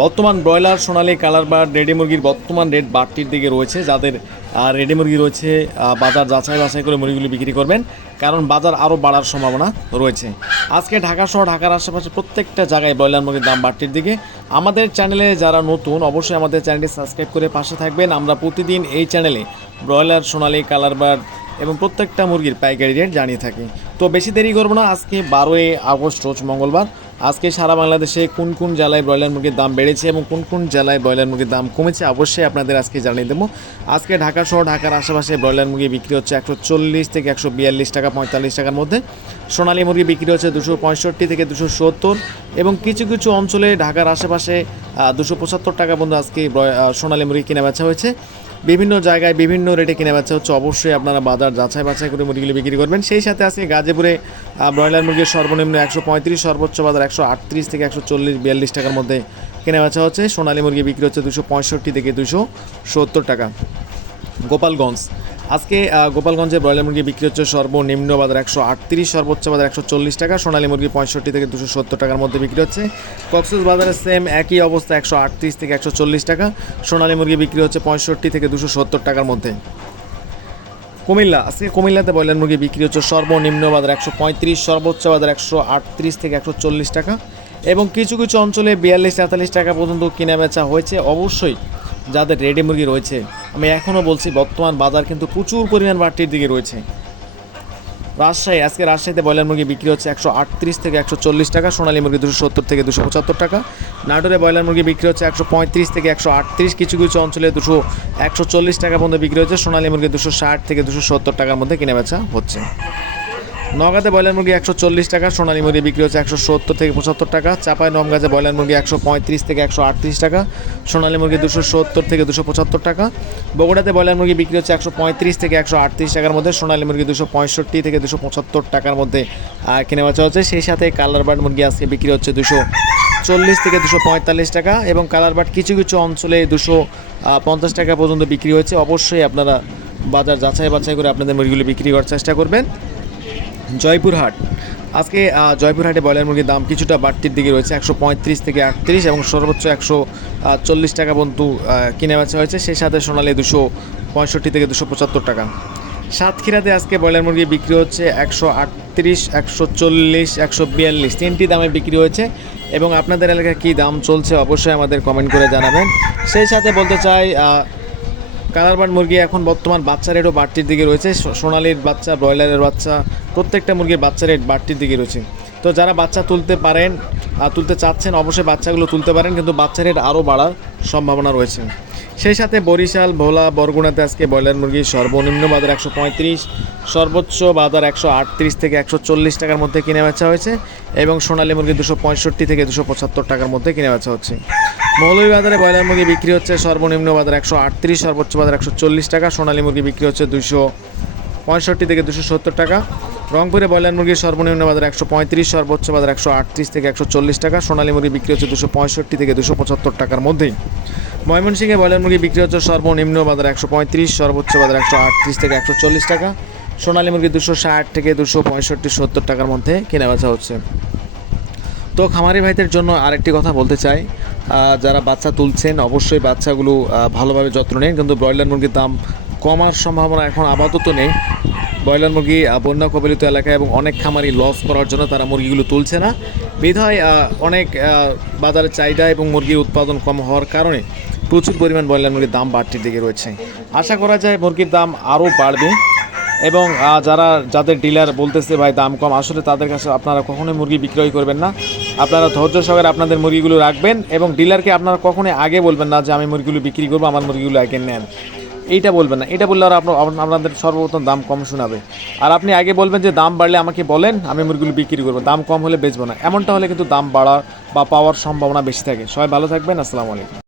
বর্তমান broiler, Sonali colour বা ready মুরগির বর্তমান রেট বাড়তির দিকে রয়েছে। যাদের রেডি মুরগি রয়েছে বাজার যাচাই বাছাই করে মুরগিগুলি বিক্রি করবেন, কারণ বাজার আরও বাড়ার সম্ভাবনা রয়েছে। আজকে ঢাকা সহ ঢাকার আশেপাশে প্রত্যেকটা জায়গায় ব্রয়লার মুরগির দাম বাড়তির দিকে। আমাদের চ্যানেলে যারা নতুন, অবশ্যই আমাদের চ্যানেলটি সাবস্ক্রাইব করে পাশে থাকবেন। আমরা প্রতিদিন এই চ্যানেলে ব্রয়লার, সোনালী কালার বার্ড এবং প্রত্যেকটা মুরগির পাইকারি রেট জানিয়ে থাকি। তো বেশি দেরি করব না, আজকে বারোই আগস্ট, রোজ মঙ্গলবার। আজকে সারা বাংলাদেশে কোন কোন জেলায় ব্রয়লার মুরগির দাম বেড়েছে এবং কোন কোন জেলায় ব্রয়লার মুরগির দাম কমেছে, অবশ্যই আপনাদের আজকে জানিয়ে দেবো। আজকে ঢাকা সহ ঢাকার আশেপাশে ব্রয়লার মুরগি বিক্রি হচ্ছে একশো চল্লিশ থেকে একশো বিয়াল্লিশ টাকা পঁয়তাল্লিশ টাকার মধ্যে। সোনালী মুরগি বিক্রি হচ্ছে দুশো পঁয়ষট্টি থেকে দুশো সত্তর এবং কিছু কিছু অঞ্চলে ঢাকার আশেপাশে দুশো পঁচাত্তর টাকা পর্যন্ত আজকে সোনালী মুরগি কেনা বেচা হয়েছে। বিভিন্ন জায়গায় বিভিন্ন রেটে কেনা বেচা হচ্ছে। অবশ্যই আপনারা বাজার যাচাই বাছাই করে মুরগিগুলি বিক্রি করবেন। সেই সাথে আজকে গাজীপুরে ব্রয়লার মুরগির সর্বনিম্ন একশো পঁয়ত্রিশ, সর্বোচ্চ বাজার একশো আটত্রিশ থেকে একশো চল্লিশ, বিয়াল্লিশ টাকার মধ্যে কেনা বেচা হচ্ছে। সোনালী মুরগি বিক্রি হচ্ছে দুশো পঁয়ষট্টি থেকে দুশো সত্তর টাকা। গোপালগঞ্জ। আজকে গোপালগঞ্জে ব্রয়লার মুরগি বিক্রি হচ্ছে সর্বনিম্ন বাজার একশো আটত্রিশ, সর্বোচ্চ বাজার একশো চল্লিশ টাকা, সোনালী মুরগি পঁয়ষট্টি থেকে দুশো সত্তর টাকার মধ্যে বিক্রি হচ্ছে। কক্সেস বাজারে সেম একই অবস্থা, একশো আটত্রিশ থেকে একশো চল্লিশ টাকা, সোনালী মুরগি বিক্রি হচ্ছে পঁয়ষট্টি থেকে দুশো সত্তর টাকার মধ্যে। কুমিল্লা, আজকে কুমিল্লাতে ব্রয়লার মুরগি বিক্রি হচ্ছে সর্বনিম্ন বাজার একশো পঁয়ত্রিশ, সর্বোচ্চ বাজার একশো আটত্রিশ থেকে একশো চল্লিশ টাকা এবং কিছু কিছু অঞ্চলে বিয়াল্লিশ তেতাল্লিশ টাকা পর্যন্ত কেনা বেচা হয়েছে। অবশ্যই যাদের রেডি মুরগি রয়েছে। আমি এখনও বলছি, বর্তমান বাজার কিন্তু প্রচুর পরিমাণ বাড়তির দিকে রয়েছে। রাজশাহী, আজকে রাজশাহীতে ব্রয়লার মুরগি বিক্রি হচ্ছে একশো আটত্রিশ থেকে একশো চল্লিশ টাকা, সোনালী মুরগি দুশো সত্তর থেকে দুশো পঁচাত্তর টাকা। নাটোরে ব্রয়লার মুরগি বিক্রি হচ্ছে একশো পঁয়ত্রিশ থেকে একশো আটত্রিশ, কিছু কিছু অঞ্চলে দুশো একশো চল্লিশ টাকা পর্যন্ত বিক্রি হচ্ছে, সোনালী মুরগি দুশো ষাট থেকে দুশো সত্তর টাকার মধ্যে কিনে বেচা হচ্ছে। নগাতে ব্রয়লার মুরগি একশো চল্লিশ টাকা, সোনালী মুরগি বিক্রি হচ্ছে একশো সত্তর থেকে পঁচাত্তর টাকা চাপায় নমগাছে ব্রয়লার মুরগি একশো পঁয়ত্রিশ থেকে একশো আটত্রিশ টাকা, সোনালী মুরগি দুশো সত্তর থেকে দুশো পঁচাত্তর টাকা, বগুড়াতে ব্রয়লার মুরগি বিক্রি হচ্ছে একশো পঁয়ত্রিশ থেকে একশো আটত্রিশ টাকার মধ্যে, সোনালী মুরগি দুশো পঁয়ষট্টি থেকে দুশো পঁচাত্তর টাকার মধ্যে কিনে বেচা হচ্ছে। সেই সাথে কালার বার্ড মুরগি আজকে বিক্রি হচ্ছে দুশো চল্লিশ থেকে দুশো পঁয়তাল্লিশ টাকা এবং কালার বার্ড কিছু কিছু অঞ্চলে দুশো পঞ্চাশ টাকা পর্যন্ত বিক্রি হয়েছে। অবশ্যই আপনারা বাজার যাচাই বাছাই করে আপনাদের মুরগিগুলি বিক্রি করার চেষ্টা করবেন। জয়পুরহাট। আজকে জয়পুরহাটে ব্রয়লার মুরগির দাম কিছুটা বাড়তির দিকে রয়েছে, একশো পঁয়ত্রিশ থেকে আটত্রিশ এবং সর্বোচ্চ একশো চল্লিশ টাকা পর্যন্ত কিনে বেচা হয়েছে। সেই সাথে সোনালে দুশো পঁয়ষট্টি থেকে দুশো পঁচাত্তর টাকা। সাতক্ষীরাতে আজকে ব্রয়লার মুরগি বিক্রি হচ্ছে একশো আটত্রিশ, একশো চল্লিশ, একশো বিয়াল্লিশ। তিনটি দামে বিক্রি হয়েছে এবং আপনাদের এলাকায় কী দাম চলছে অবশ্যই আমাদের কমেন্ট করে জানাবেন। সেই সাথে বলতে চাই কালারবার্ড মুরগি এখন বর্তমান বাচ্চা রেটও বাড়তির দিকে রয়েছে। সোনালির বাচ্চা, ব্রয়লারের বাচ্চা, প্রত্যেকটা মুরগির বাচ্চা রেট বাড়তির দিকে রয়েছে। তো যারা বাচ্চা তুলতে পারেন আর তুলতে চাচ্ছেন, অবশ্যই বাচ্চাগুলো তুলতে পারেন, কিন্তু বাচ্চা রেট আরও বাড়ার সম্ভাবনা রয়েছে। সেই সাথে বরিশাল, ভোলা, বরগুনাতে আজকে ব্রয়লার মুরগি সর্বনিম্ন বাজার একশো পঁয়ত্রিশ, সর্বোচ্চ বাজার একশো আটত্রিশ থেকে একশো চল্লিশ টাকার মধ্যে কিনে বেচা হয়েছে এবং সোনালী মুরগি দুশো পঁয়ষট্টি থেকে দুশো পঁচাত্তর টাকার মধ্যে কিনে বেচা হচ্ছে। মৌলভীবাজারে ব্রয়লার মুরগি বিক্রি হচ্ছে সর্বনিম্ন বাজার একশো আটত্রিশ, সর্বোচ্চ বাজার একশো চল্লিশ টাকা, সোনালী মুরগি বিক্রি হচ্ছে দুশো পঁয়ষট্টি থেকে দুশো সত্তর টাকা। রংপুরে ব্রয়লার মুরগির সর্বনিম্ন বাজার একশো পঁয়ত্রিশ, সর্বোচ্চ বাজার একশো আটত্রিশ থেকে একশো চল্লিশ টাকা, সোনালী মুরগি বিক্রি হচ্ছে দুশো পঁয়ষট্টি থেকে দুশো পঁচাত্তর টাকার মধ্যেই। ময়মনসিংহে ব্রয়লার মুরগি বিক্রি হচ্ছে সর্বনিম্ন বাজার একশো পঁয়ত্রিশ, সর্বোচ্চ বাজার একশো আটত্রিশ থেকে একশো চল্লিশ টাকা, সোনালী মুরগি দুশো ষাট থেকে দুশো পঁয়ষট্টি, সত্তর টাকার মধ্যে কেনা বেচা হচ্ছে। তো খামারি ভাইদের জন্য আরেকটি কথা বলতে চাই। যারা বাচ্চা তুলছেন, অবশ্যই বাচ্চাগুলো ভালোভাবে যত্ন নেন। কিন্তু ব্রয়লার মুরগির দাম কমার সম্ভাবনা এখন আপাতত নেই। ব্রয়লার মুরগি বন্যা কবলিত এলাকায় এবং অনেক খামারি লস করার জন্য তারা মুরগিগুলো তুলছে না। বিধায় অনেক বাজারে চাহিদা এবং মুরগির উৎপাদন কম হওয়ার কারণে প্রচুর পরিমাণ ব্রয়লার মুরগির দাম বাড়তির দিকে রয়েছে। আশা করা যায় মুরগির দাম আরও বাড়বে। এবং যারা, যাদের ডিলার বলতেছে, ভাই, দাম কম। আসলে তাদের কাছে আপনারা কখনোই মুরগি বিক্রয় করবেন না। আপনারা ধৈর্য সহকারে আপনাদের মুরগিগুলো রাখবেন এবং ডিলারকে আপনারা কখনোই আগে বলবেন না যে, আমি মুরগিগুলো বিক্রি করব, আমার মুরগিগুলো আগে নেন। এইটা বলবেন না। এটা বললে আর আপনাদের সর্বপ্রথম দাম কম শোনাবে। আর আপনি আগে বলবেন যে, দাম বাড়লে আমাকে বলেন, আমি মুরগিগুলো বিক্রি করব। দাম কম হলে বেচবো না। এমনটা হলে কিন্তু দাম বাড়া বা পাওয়ার সম্ভাবনা বেশি থাকে। সবাই ভালো থাকবেন। আসসালামু আলাইকুম।